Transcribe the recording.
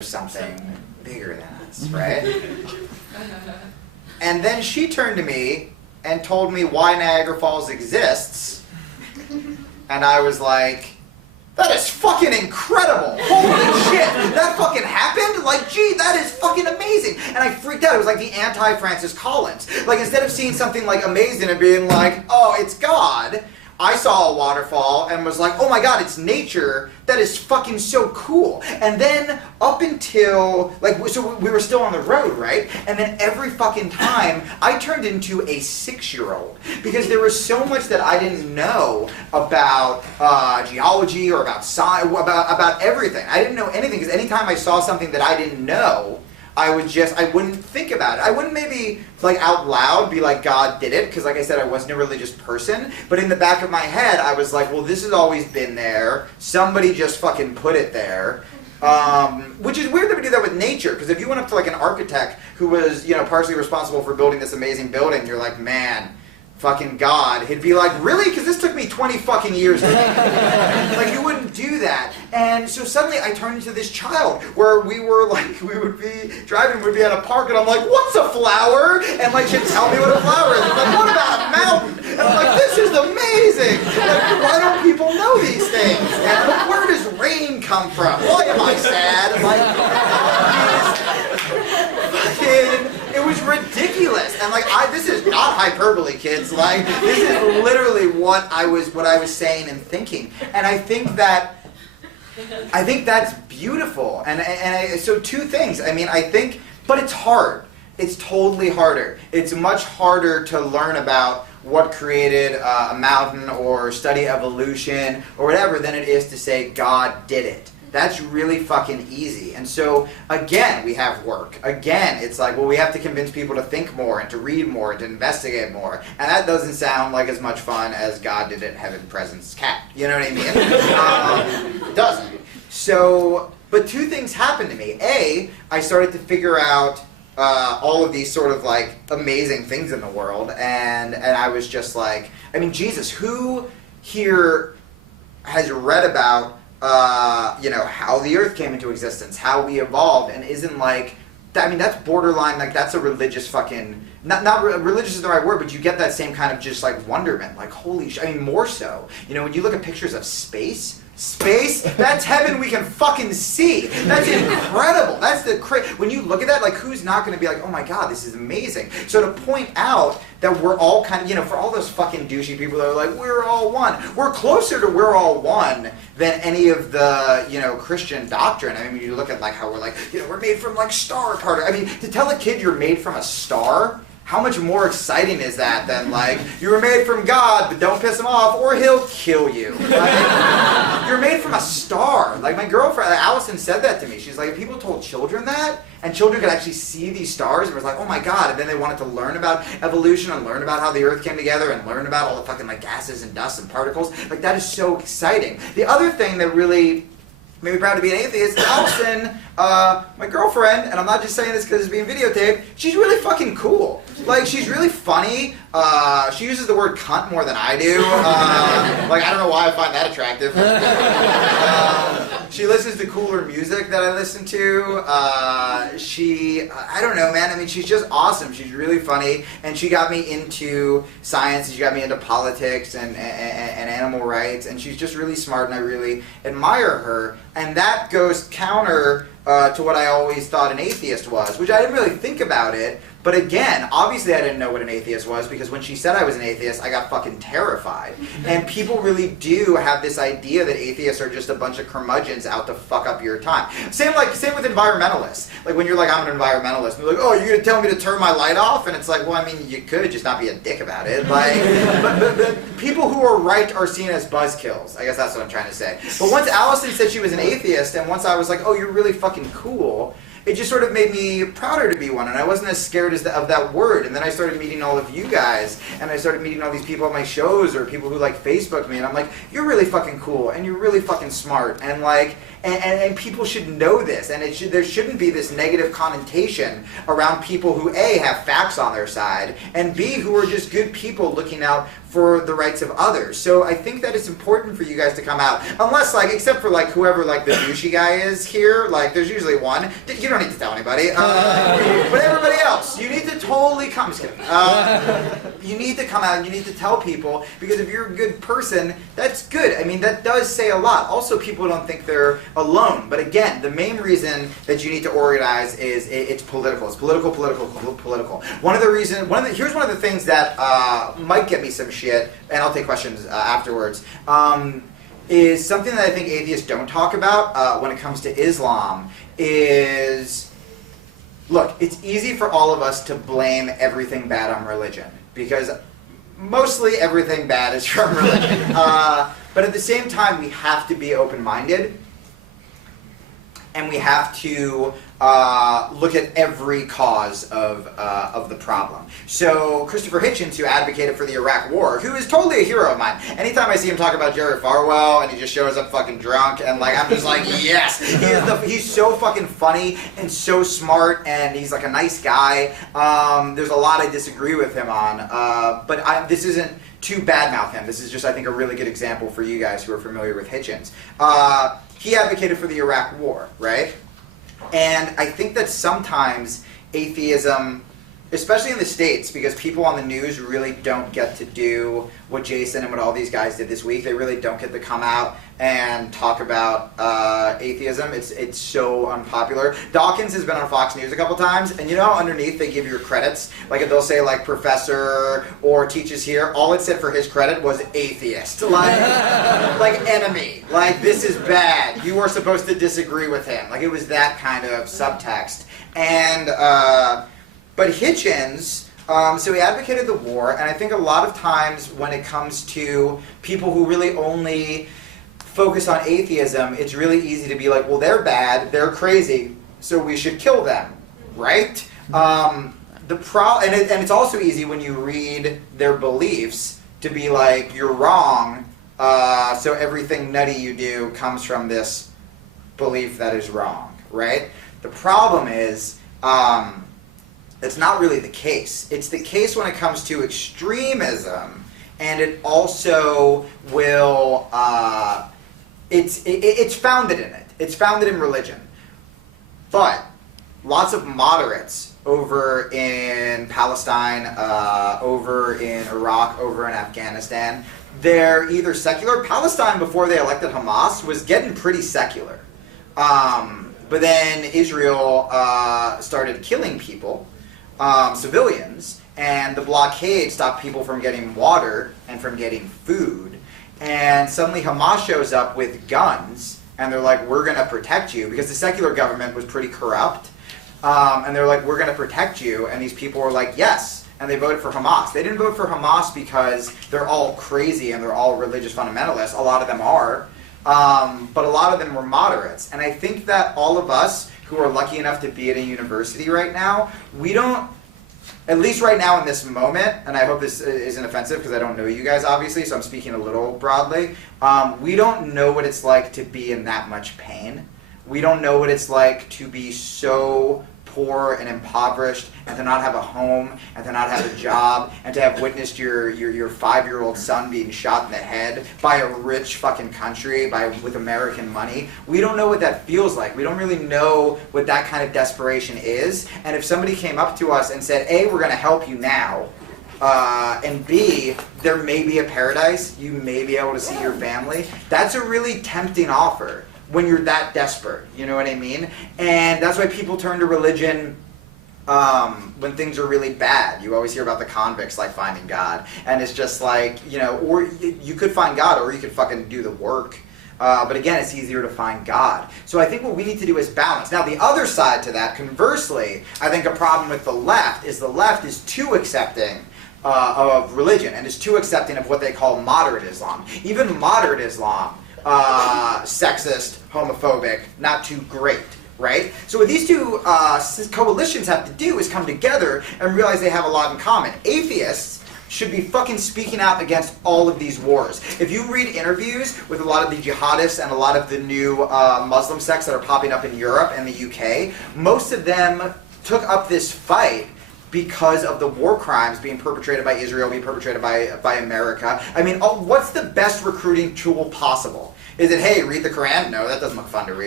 something bigger than us, right? And then she turned to me and told me why Niagara Falls exists, and I was like, that is fucking incredible! Holy shit! That fucking happened? Like, gee, that is fucking amazing! And I freaked out. It was like the anti-Francis Collins. Like, instead of seeing something like amazing and being like, oh, it's God, I saw a waterfall and was like, oh my god, it's nature. That is fucking so cool. And then up until, like, so we were still on the road, right? And then every fucking time, I turned into a 6-year-old because there was so much that I didn't know about geology or about science, about everything. I didn't know anything because anytime I saw something that I didn't know, I wouldn't think about it. I wouldn't maybe, like, out loud be like, God did it, because like I said, I wasn't a religious person, but in the back of my head, I was like, well, this has always been there. Somebody just fucking put it there. Which is weird that we do that with nature, because if you went up to, like, an architect who was, you know, partially responsible for building this amazing building, you're like, man, fucking God. He'd be like, really? Because this took me 20 fucking years to make. Like, you wouldn't do that. And so suddenly I turned into this child where we would be driving, we'd be at a park, and I'm like, what's a flower? And like, she'd tell me what a flower is. I'm like, what about a mountain? And I'm like, this is amazing. Like, why don't people know these things? And like, where does rain come from? Why am I sad? Like, it was ridiculous, and like, this is not hyperbole, kids. Like, this is literally what I was saying and thinking, and I think that's beautiful. So two things. I mean, but it's hard. It's totally harder. It's much harder to learn about what created a mountain or study evolution or whatever than it is to say God did it. That's really fucking easy. And so, again, we have work. Again, it's like, well, we have to convince people to think more and to read more and to investigate more. And that doesn't sound like as much fun as God did it, heaven presents cat. You know what I mean? It doesn't. So, but two things happened to me. A, I started to figure out all of these sort of like amazing things in the world. And I was just like, I mean, Jesus, who here has read about you know, how the earth came into existence, how we evolved, and isn't like, I mean, that's borderline, like, that's a religious fucking, not religious is the right word, but you get that same kind of just, like, wonderment, like, holy shit, I mean, more so. You know, when you look at pictures of space, that's heaven we can fucking see. That's incredible. That's when you look at that, like, who's not going to be like, oh my god, this is amazing. So to point out that we're all kind of, you know, for all those fucking douchey people that are like, we're all one. We're closer to we're all one than any of the, you know, Christian doctrine. I mean, you look at, like, how we're like, you know, we're made from, like, star particle. I mean, to tell a kid you're made from a star, how much more exciting is that than, like, you were made from God, but don't piss him off or he'll kill you. Like, you're made from a star. Like, my girlfriend, Allison, said that to me. She's like, if people told children that, and children could actually see these stars, it was like, oh my god, and then they wanted to learn about evolution and learn about how the earth came together and learn about all the fucking, like, gases and dust and particles. Like, that is so exciting. The other thing that really made me proud to be an atheist, Allison, my girlfriend, and I'm not just saying this because it's being videotaped, she's really fucking cool. Like, she's really funny. She uses the word cunt more than I do. Like, I don't know why I find that attractive. She listens to cooler music that I listen to. I don't know, man. I mean, she's just awesome. She's really funny. And she got me into science, and she got me into politics and animal rights. And she's just really smart, and I really admire her. And that goes counter to what I always thought an atheist was, which I didn't really think about it. But again, obviously I didn't know what an atheist was, because when she said I was an atheist, I got fucking terrified. And people really do have this idea that atheists are just a bunch of curmudgeons out to fuck up your time. Same with environmentalists. Like, when you're like, I'm an environmentalist, and they're like, oh, you're going to tell me to turn my light off? And it's like, well, I mean, you could just not be a dick about it. Like, but people who are right are seen as buzzkills. I guess that's what I'm trying to say. But once Allison said she was an atheist, and once I was like, oh, you're really fucking cool, it just sort of made me prouder to be one, and I wasn't as scared of that word. And then I started meeting all of you guys, and I started meeting all these people at my shows, or people who like Facebook me, and I'm like, you're really fucking cool, and you're really fucking smart, and like, and people should know this, and there shouldn't be this negative connotation around people who A, have facts on their side, and B, who are just good people looking out for the rights of others. So I think that it's important for you guys to come out, unless like, except for like whoever like the douchey guy is here, like there's usually one. You don't need to tell anybody, but everybody else, you need to totally come. I'm just kidding. You need to come out and you need to tell people, because if you're a good person, that's good. I mean, that does say a lot. Also, people don't think they're alone. But again, the main reason that you need to organize is it's political. It's political. Here's one of the things that might get me some shit, and I'll take questions afterwards, is something that I think atheists don't talk about when it comes to Islam is, look, it's easy for all of us to blame everything bad on religion, because mostly everything bad is from religion. But at the same time, we have to be open-minded, and we have to look at every cause of the problem. So Christopher Hitchens, who advocated for the Iraq War, who is totally a hero of mine. Anytime I see him talk about Jerry Falwell and he just shows up fucking drunk, and like I'm just like, yes, he's so fucking funny and so smart, and he's like a nice guy. There's a lot I disagree with him on, but this isn't to badmouth him. This is just, I think, a really good example for you guys who are familiar with Hitchens. He advocated for the Iraq War, right? And I think that sometimes atheism, especially in the States, because people on the news really don't get to do what Jason and what all these guys did this week. They really don't get to come out and talk about atheism. It's so unpopular. Dawkins has been on Fox News a couple times, and you know how underneath they give your credits? Like if they'll say like professor or teaches here, all it said for his credit was atheist. Like enemy. Like this is bad. You are supposed to disagree with him. Like it was that kind of subtext. And but Hitchens, so he advocated the war, and I think a lot of times when it comes to people who really only focus on atheism, it's really easy to be like, well, they're bad, they're crazy, so we should kill them, right? And it's also easy when you read their beliefs to be like, you're wrong, so everything nutty you do comes from this belief that is wrong, right? The problem is, that's not really the case. It's the case when it comes to extremism, and it also will, it's founded in it. It's founded in religion. But lots of moderates over in Palestine, over in Iraq, over in Afghanistan, they're either secular. Palestine, before they elected Hamas, was getting pretty secular. But then Israel started killing people, civilians, and the blockade stopped people from getting water and from getting food. And suddenly Hamas shows up with guns, and they're like, we're going to protect you, because the secular government was pretty corrupt. And they're like, we're going to protect you. And these people were like, yes. And they voted for Hamas. They didn't vote for Hamas because they're all crazy and they're all religious fundamentalists. A lot of them are. But a lot of them were moderates. And I think that all of us who are lucky enough to be at a university right now, we don't, at least right now in this moment, and I hope this isn't offensive because I don't know you guys obviously, so I'm speaking a little broadly, we don't know what it's like to be in that much pain. We don't know what it's like to be so poor and impoverished, and to not have a home, and to not have a job, and to have witnessed your 5-year-old son being shot in the head by a rich fucking country with American money. We don't know what that feels like. We don't really know what that kind of desperation is. And if somebody came up to us and said, A, we're going to help you now, and B, there may be a paradise, you may be able to see your family, that's a really tempting offer when you're that desperate, you know what I mean? And that's why people turn to religion when things are really bad. You always hear about the convicts like finding God, and it's just like, you know, or you could find God, or you could fucking do the work. But again, it's easier to find God. So I think what we need to do is balance. Now the other side to that, conversely, I think a problem with the left is too accepting of religion, and is too accepting of what they call moderate Islam. Even moderate Islam, sexist, homophobic, not too great, right? So what these two coalitions have to do is come together and realize they have a lot in common. Atheists should be fucking speaking out against all of these wars. If you read interviews with a lot of the jihadists and a lot of the new Muslim sects that are popping up in Europe and the UK, most of them took up this fight because of the war crimes being perpetrated by Israel, being perpetrated by America. I mean, what's the best recruiting tool possible? Is it, hey, read the Quran? No, that doesn't look fun to read.